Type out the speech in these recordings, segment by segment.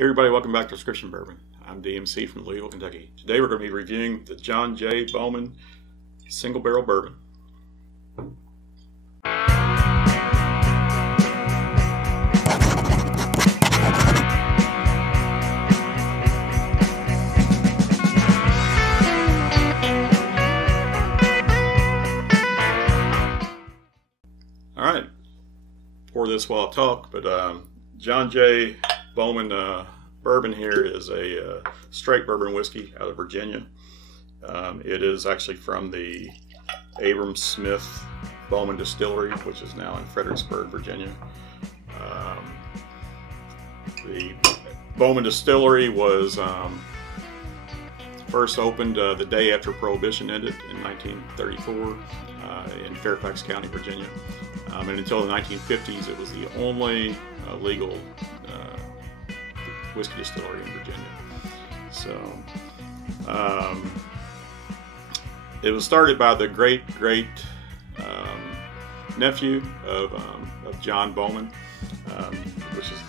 Hey everybody, welcome back to Prescription Bourbon. I'm DMC from Louisville, Kentucky. Today we're going to be reviewing the John J. Bowman Single Barrel Bourbon. Alright, pour this while I talk, but John J. Bowman bourbon here is a straight bourbon whiskey out of Virginia. It is actually from the Abram Smith Bowman distillery, which is now in Fredericksburg, Virginia. The Bowman distillery was first opened the day after Prohibition ended in 1934 in Fairfax County, Virginia. And until the 1950s, it was the only legal whiskey distillery in Virginia. So it was started by the great nephew of John Bowman,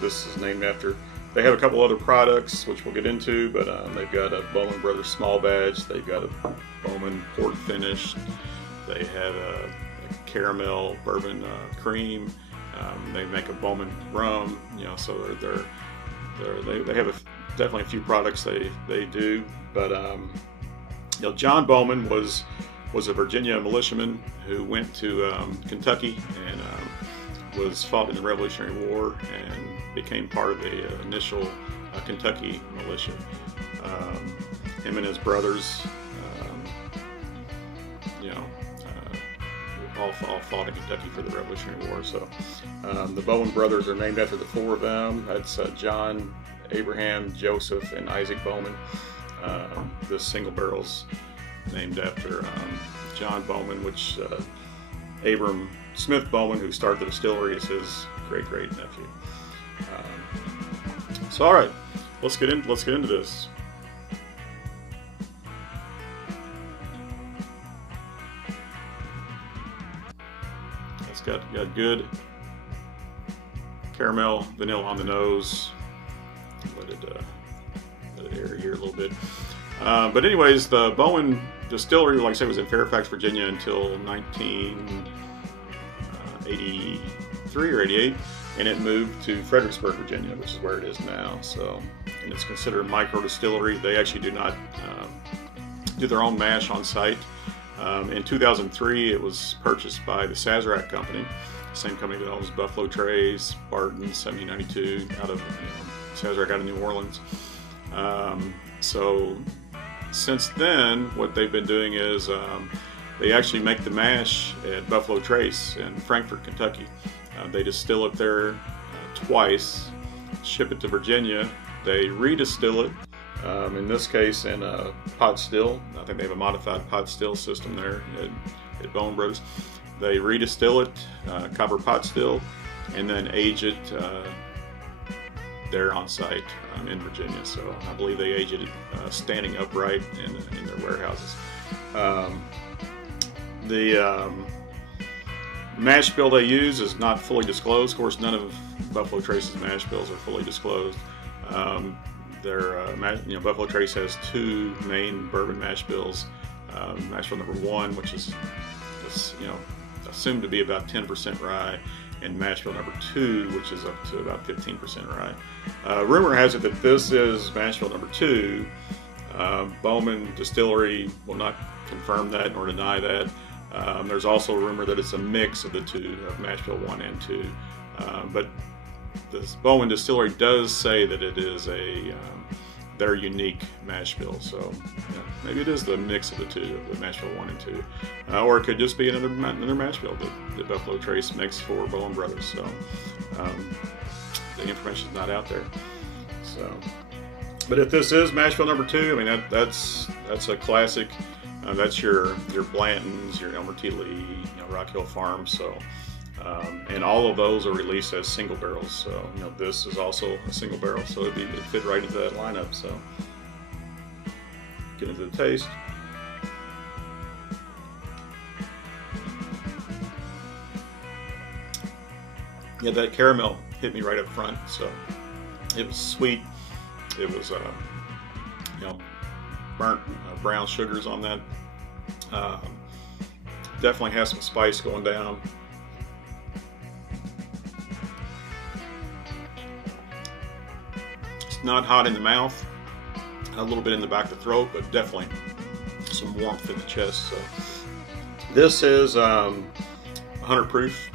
this is named after. They have a couple other products which we'll get into, but they've got a Bowman Brothers small batch. They've got a Bowman port finish. They have a caramel bourbon cream. They make a Bowman rum. So they have definitely a few products they do. But John Bowman was a Virginia militiaman who went to Kentucky and was fought in the Revolutionary War and became part of the initial Kentucky militia. Him and his brothers, all fought in Kentucky for the Revolutionary War. So the Bowman brothers are named after the four of them. That's John, Abraham, Joseph, and Isaac Bowman. This single barrel's named after John Bowman, which Abram Smith Bowman, who started the distillery, is his great nephew. So all right, let's get into this. It's got good caramel, vanilla on the nose. Let it air here a little bit. But anyways, the Bowman distillery, like I said, was in Fairfax, Virginia until 1983 or 88, and it moved to Fredericksburg, Virginia, which is where it is now. So, and it's considered a micro distillery. They actually do not do their own mash on site. In 2003, it was purchased by the Sazarac company, the same company that owns Buffalo Trace, Banton, 1792, out of Sazerac out of New Orleans. So since then, what they've been doing is they actually make the mash at Buffalo Trace in Frankfort, Kentucky. They distill it there twice, ship it to Virginia. They redistill it. In this case, in a pot still. I think they have a modified pot still system there at Bowman Brothers. They redistill it, copper pot still, and then age it there on site in Virginia. So I believe they age it standing upright in their warehouses. The mash bill they use is not fully disclosed. Of course, none of Buffalo Trace's mash bills are fully disclosed. Buffalo Trace has two main bourbon mash bills. Mash bill number 1, which is assumed to be about 10% rye, and mash bill number 2, which is up to about 15% rye. Rumor has it that this is mash bill number 2. Bowman Distillery will not confirm that nor deny that. There's also a rumor that it's a mix of the two, of mash bill 1 and 2. But this Bowman Distillery does say that it is their unique mash bill, so maybe it is the mix of the two, of the mash bill 1 and 2, or it could just be another mash bill that Buffalo Trace makes for Bowman Brothers. So the information is not out there. So, but if this is mash bill number 2, I mean that's a classic. That's your Blanton's, your Elmer T. Lee, Rock Hill Farm. So. And all of those are released as single barrels, so this is also a single barrel, so it'd fit right into that lineup. So get into the taste. Yeah, that caramel hit me right up front, so it was sweet. It was, you know, burnt brown sugars on that. Definitely has some spice going down. It's not hot in the mouth, a little bit in the back of the throat, but definitely some warmth in the chest. So this is 100 proof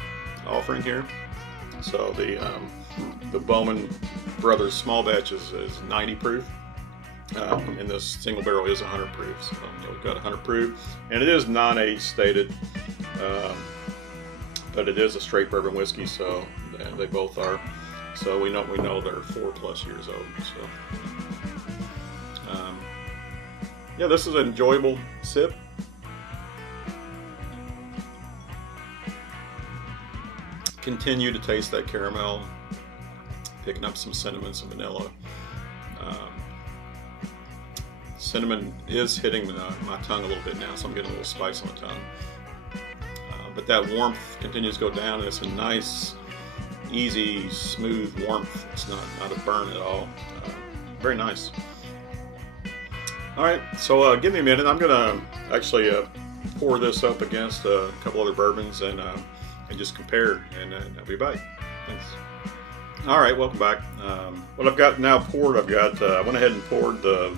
offering here. So the Bowman Brothers small batch is 90 proof, and this single barrel is 100 proof. So we've got 100 proof, and it is non-age stated, but it is a straight bourbon whiskey. So and they both are. So we know they're 4+ years old. So yeah, this is an enjoyable sip. Continue to taste that caramel, picking up some cinnamon, some vanilla. Cinnamon is hitting my tongue a little bit now, so I'm getting a little spice on the tongue. But that warmth continues to go down, and it's a nice, easy, smooth warmth. It's not a burn at all. Very nice. All right, so give me a minute. I'm gonna actually pour this up against a couple other bourbons and just compare, and I'll be back. Thanks. All right, welcome back. What I've got now poured, I went ahead and poured the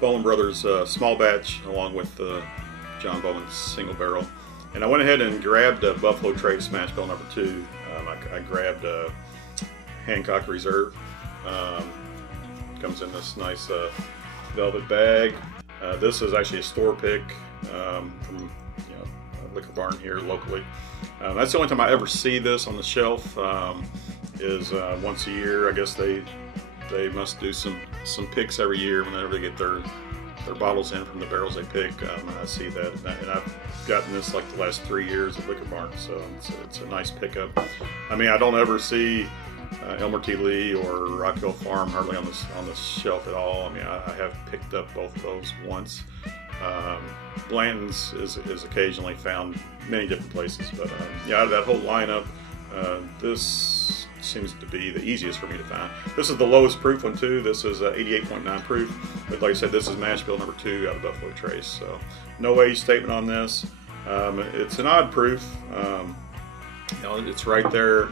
Bowman Brothers small batch along with the John Bowman single barrel, and I went ahead and grabbed a Buffalo Trace mash bill number 2. I grabbed a Hancock Reserve. Comes in this nice velvet bag. This is actually a store pick from a liquor barn here locally. That's the only time I ever see this on the shelf. Is once a year. I guess they must do some picks every year whenever they get their bottles in from the barrels they pick. I see that, and I've gotten this like the last 3 years at liquor barn, so it's a nice pickup. I mean, I don't ever see Elmer T. Lee or Rock Hill Farm hardly on the shelf at all. I mean, I have picked up both of those once. Blanton's is occasionally found many different places, but yeah, out of that whole lineup, this seems to be the easiest for me to find. This is the lowest proof one too. This is 88.9 proof, but like I said, this is mash bill number 2 out of Buffalo Trace. So no age statement on this. It's an odd proof. It's right there.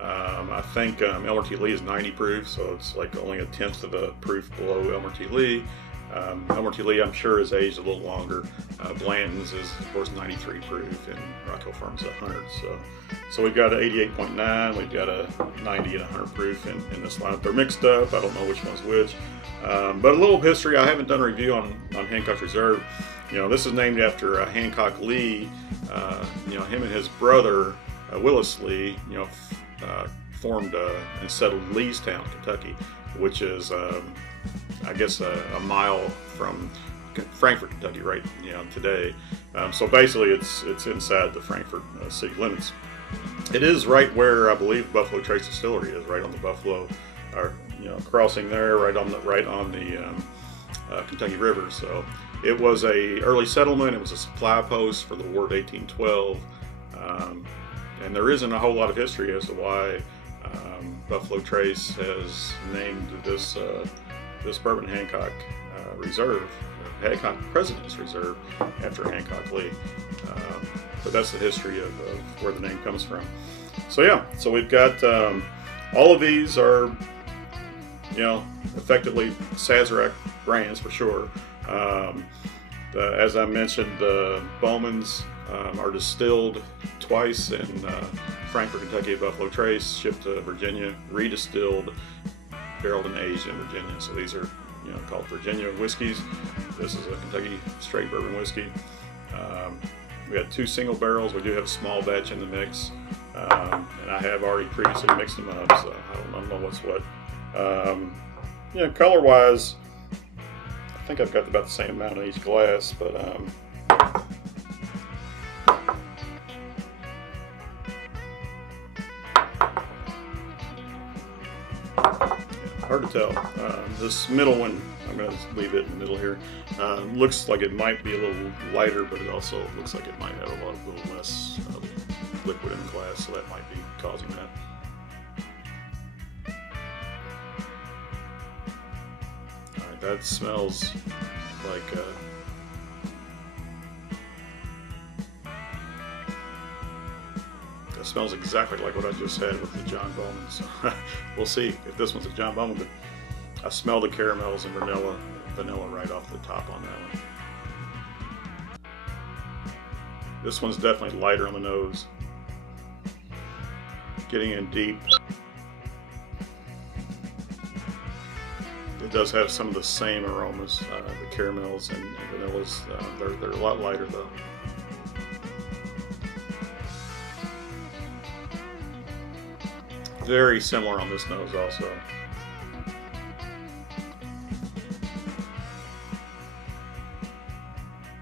I think Elmer T. Lee is 90 proof, so it's like only a tenth of a proof below Elmer T. Lee. Elmer T. Lee, I'm sure, is aged a little longer. Blanton's is, of course, 93 proof, and Rock Hill Farm's 100. So we've got an 88.9, we've got a 90 and 100 proof in this lineup. They're mixed up. I don't know which one's which. But a little history. I haven't done a review on Hancock Reserve. This is named after Hancock Lee. Him and his brother Willis Lee, formed and settled Leestown, Kentucky, which is I guess a mile from Frankfort, Kentucky, right? Today. So basically, it's inside the Frankfort city limits. It is right where I believe Buffalo Trace Distillery is, right on the Buffalo, or crossing there, right on the Kentucky River. So it was a early settlement. It was a supply post for the War of 1812, and there isn't a whole lot of history as to why Buffalo Trace has named this bourbon Hancock Reserve, Hancock President's Reserve, after Hancock Lee. But that's the history of where the name comes from. So yeah, so we've got all of these are effectively Sazerac brands for sure. As I mentioned, the Bowmans are distilled twice in Frankfort, Kentucky at Buffalo Trace, shipped to Virginia, redistilled, barreled and aged in Virginia. So these are called Virginia whiskeys. This is a Kentucky straight bourbon whiskey. We had 2 single barrels. We do have a small batch in the mix, and I have already previously mixed them up, so I don't know what's what. Color wise, I think I've got about the same amount in each glass, but hard to tell. This middle one, I'm going to leave it in the middle here, looks like it might be a little lighter, but it also looks like it might have a little less liquid in the glass, so that might be causing that. Like that smells like that smells exactly like what I just had with the John Bowman. So we'll see if this one's a John Bowman, but I smell the caramels and vanilla right off the top on that one. This one's definitely lighter on the nose. Getting in deep. It does have some of the same aromas, the caramels and vanillas. They're a lot lighter though. Very similar on this nose also.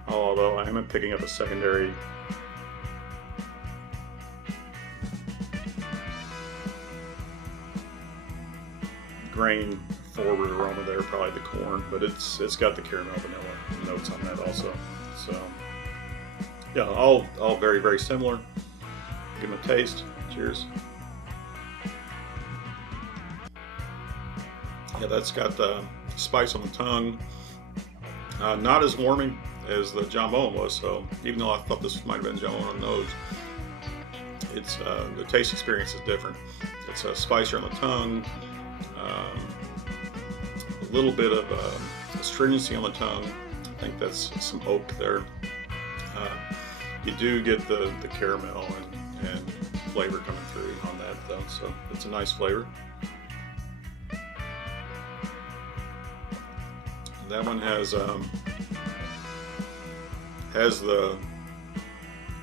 Although I am picking up a secondary grain forward aroma there, probably the corn, but it's got the caramel vanilla notes on that also. So yeah, all very, very similar. Give them a taste. Cheers. Yeah, that's got spice on the tongue. Not as warming as the John Bowman was, so even though I thought this might have been John Bowman on the nose, it's the taste experience is different. It's spicier on the tongue, a little bit of astringency on the tongue. I think that's some oak there. You do get the caramel and flavor coming through on that though, so it's a nice flavor. That one has the,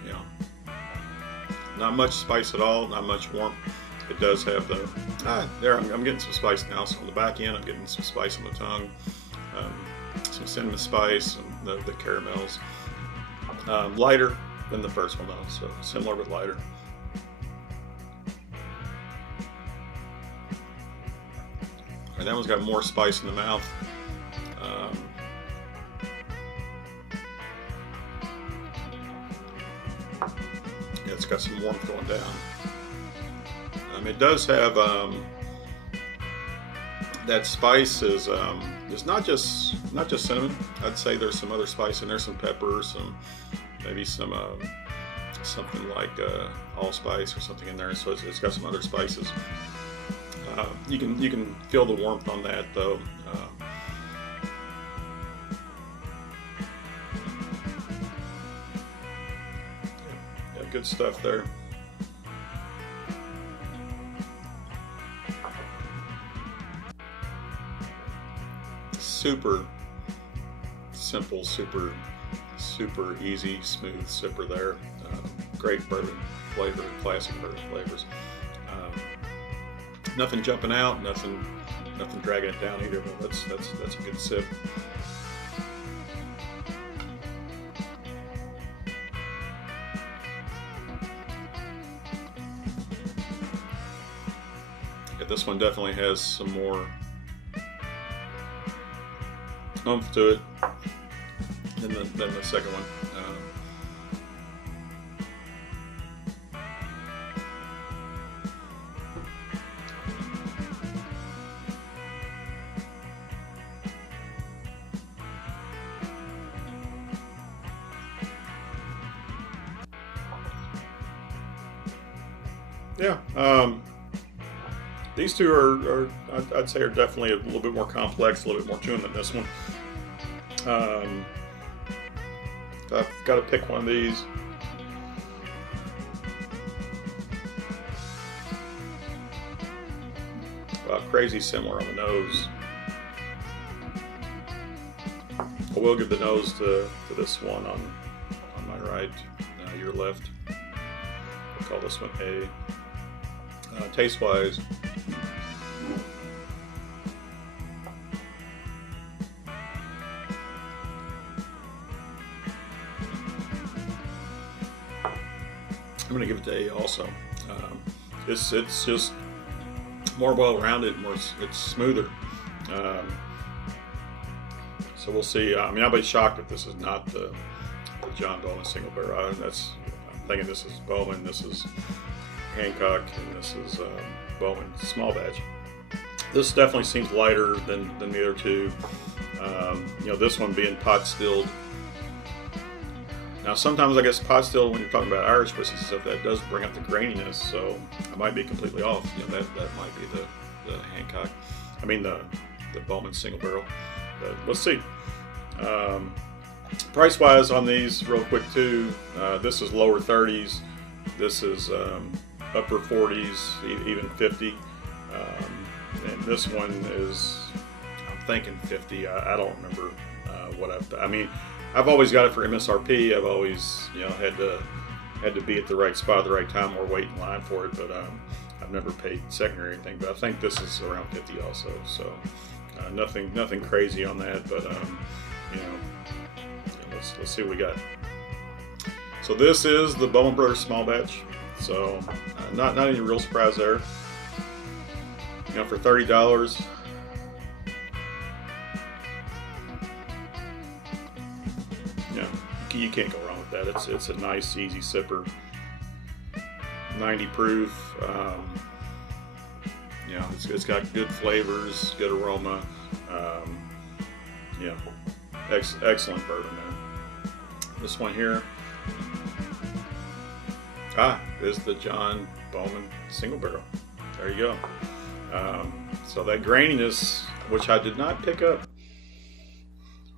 you know, not much spice at all, not much warmth. It does have the, there I'm getting some spice now. So on the back end I'm getting some spice on the tongue, some cinnamon spice, and the caramels. Lighter than the first one though, so similar but lighter. Alright, that one's got more spice in the mouth. Yeah, it's got some warmth going down. It does have that spice is not just cinnamon. I'd say there's some other spice in there, some pepper, some maybe some something like allspice or something in there. So it's got some other spices. You can feel the warmth on that though. Yeah, good stuff there. Super simple, super easy, smooth sipper there. Great bourbon flavor, classic bourbon flavors. Nothing jumping out, nothing dragging it down either. But that's a good sip. Yeah, this one definitely has some more oomph to it than the second one. Yeah, these two are I'd say are definitely a little bit more complex, a little bit more tuned than this one. I've got to pick one of these. Crazy similar on the nose. I will give the nose to this one on my right, your left. We'll call this one A. Taste-wise, I'm going to give it to A also. It's just more well-rounded, it's smoother. So we'll see. I mean, I'll be shocked if this is not the John Bowman single barrel. I'm thinking this is Bowman, this is Hancock, and this is Bowman small batch. This definitely seems lighter than the other two. You know, this one being pot stilled. Now, sometimes I guess pot stilled, when you're talking about Irish whiskey stuff, that does bring up the graininess. So I might be completely off. You know, that might be the Hancock. I mean the Bowman single barrel. But let's see. Price wise on these, real quick too. This is lower 30s. This is upper 40s, even 50. And this one is, I'm thinking 50. I don't remember I mean, I've always got it for MSRP. I've always, you know, had to be at the right spot at the right time or wait in line for it. But I've never paid second or anything. But I think this is around 50 also. So nothing crazy on that. But you know, let's see what we got. So this is the Bowman Brothers Small Batch. So not any real surprise there. You know, for $30. Yeah, you can't go wrong with that. It's a nice, easy sipper. 90 proof. You know, it's got good flavors, good aroma. Yeah, excellent bourbon, man. This one here is the John Bowman single barrel. There you go. So that graininess, which I did not pick up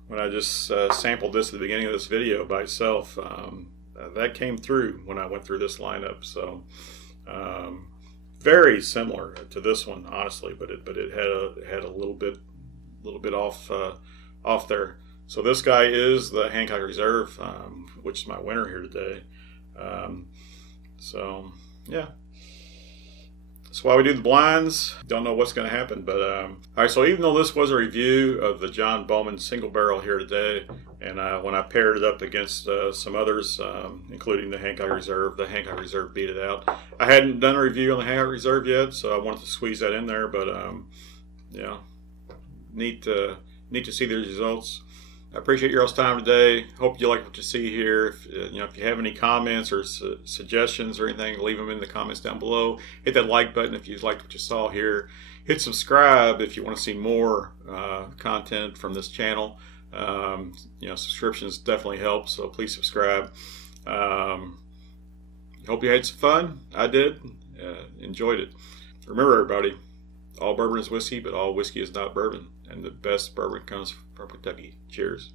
when I just sampled this at the beginning of this video by itself, that came through when I went through this lineup. So very similar to this one, honestly, but it had a little bit off there. So this guy is the Hancock Reserve, which is my winner here today. So yeah, that's why we do the blinds. Don't know what's going to happen, but all right. So even though this was a review of the John Bowman single barrel here today, and when I paired it up against some others, including the Hancock Reserve beat it out. I hadn't done a review on the Hancock Reserve yet, so I wanted to squeeze that in there. But yeah, neat to see the results. I appreciate your all's time today. Hope you like what you see here. If you have any comments or suggestions or anything, leave them in the comments down below. Hit that like button if you liked what you saw here. Hit subscribe if you want to see more content from this channel. Subscriptions definitely help, so please subscribe. Hope you had some fun. I did. Enjoyed it. Remember, everybody, all bourbon is whiskey, but all whiskey is not bourbon. And the best bourbon comes from Kentucky. Cheers.